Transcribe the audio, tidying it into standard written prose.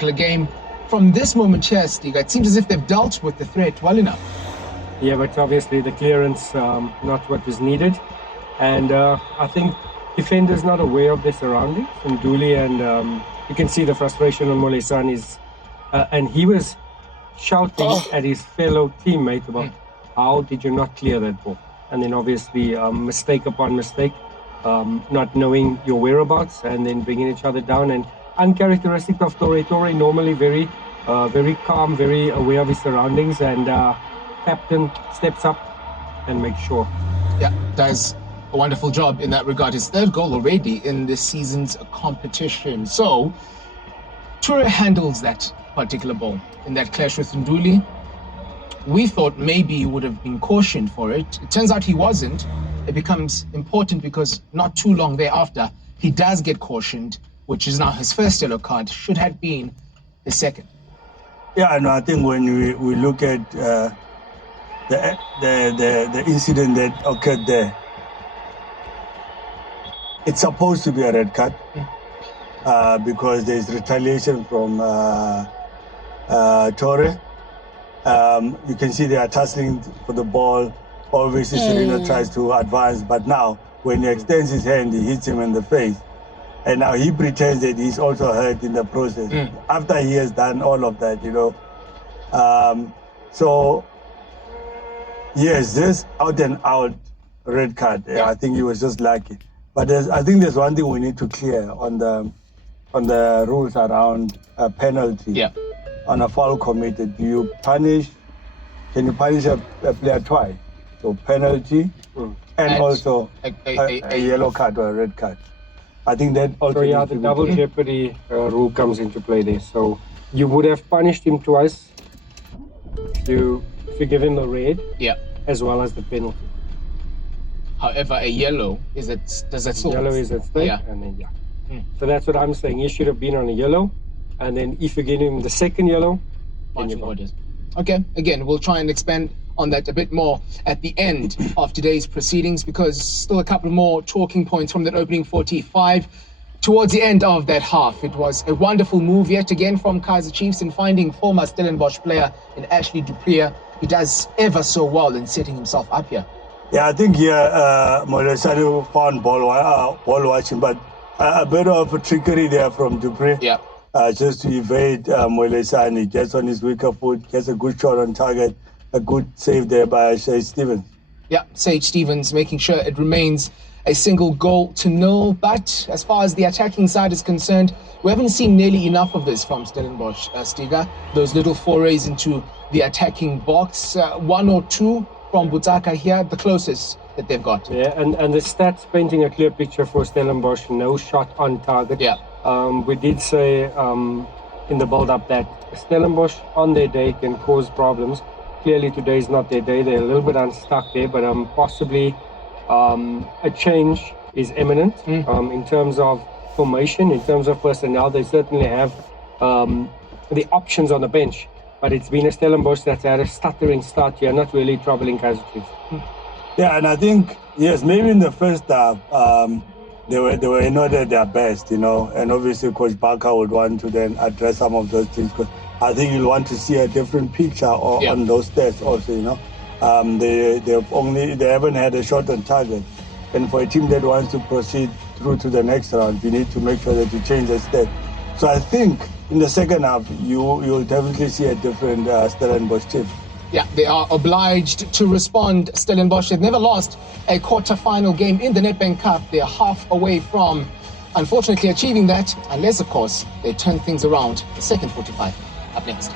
game. From this moment here, Stiga, it seems as if they've dealt with the threat well enough. Yeah, but obviously the clearance not what was needed, and I think defenders not aware of their surroundings. And Dooley, and you can see the frustration on Molesan is, and he was shouting at his fellow teammate about how did you not clear that ball, and then obviously mistake upon mistake, not knowing your whereabouts, and then bringing each other down. And uncharacteristic of Torre normally very calm, very aware of his surroundings, and captain steps up and makes sure. Yeah, does a wonderful job in that regard. His third goal already in this season's competition. So Toure handles that particular ball in that clash with Nduli. We thought maybe he would have been cautioned for it. It turns out he wasn't. It becomes important because not too long thereafter, he does get cautioned, which is now his first yellow card, should have been his second. Yeah, and I think when we look at the incident that occurred there, it's supposed to be a red card because there's retaliation from Torre. You can see they are tussling for the ball. Obviously, Sereno tries to advance, but now when he extends his hand, he hits him in the face. And now he pretends that he's also hurt in the process after he has done all of that, you know. So, yes, this out and out red card. Yeah, I think he was just lucky. But I think there's one thing we need to clear on the rules around a penalty. Yeah. On a foul committed, can you punish a player twice? So penalty and also a yellow card or a red card. I think that also. So yeah, the double jeopardy rule comes into play there. So you would have punished him twice if you give him a red, as well as the penalty. However, a yellow does that still? Yellow is at stake, and then So that's what I'm saying. He should have been on a yellow, and then if you give him the second yellow, then you orders. Okay, again, we'll try and expand on that a bit more at the end of today's proceedings, because still a couple more talking points from that opening 45. Towards the end of that half, it was a wonderful move yet again from Kaizer Chiefs in finding former Stellenbosch player in Ashley Dupree. He does ever so well in setting himself up here. Yeah, I think here Molesani found ball watching, but a bit of a trickery there from Dupree. Yeah. Just to evade Molesani, gets on his weaker foot, gets a good shot on target, a good save there by Sage Stevens. Yeah, Sage Stevens making sure it remains a single goal to nil. But as far as the attacking side is concerned, we haven't seen nearly enough of this from Stellenbosch, Stiga. Those little forays into the attacking box, one or two from Butaka here, the closest that they've got. Yeah, and the stats painting a clear picture for Stellenbosch. No shot on target. Yeah. We did say in the build-up that Stellenbosch on their day can cause problems. Clearly today is not their day. They're a little bit unstuck there, but possibly a change is imminent in terms of formation, in terms of personnel. They certainly have the options on the bench, but it's been a Stellenbosch that's had a stuttering start here, not really troubling Kaizer Chiefs. Yeah, and I think, yes, maybe in the first half, they were not at their best, you know, and obviously Coach Barker would want to then address some of those things, because I think you'll want to see a different picture on those stats also, you know. They haven't had a shot on target, and for a team that wants to proceed through to the next round, you need to make sure that you change the stat. So I think in the second half, you'll definitely see a different Stellenbosch team. Yeah, they are obliged to respond. Stellenbosch, they've never lost a quarter-final game in the Nedbank Cup. They're half away from, unfortunately, achieving that, unless, of course, they turn things around. The second 45 up next.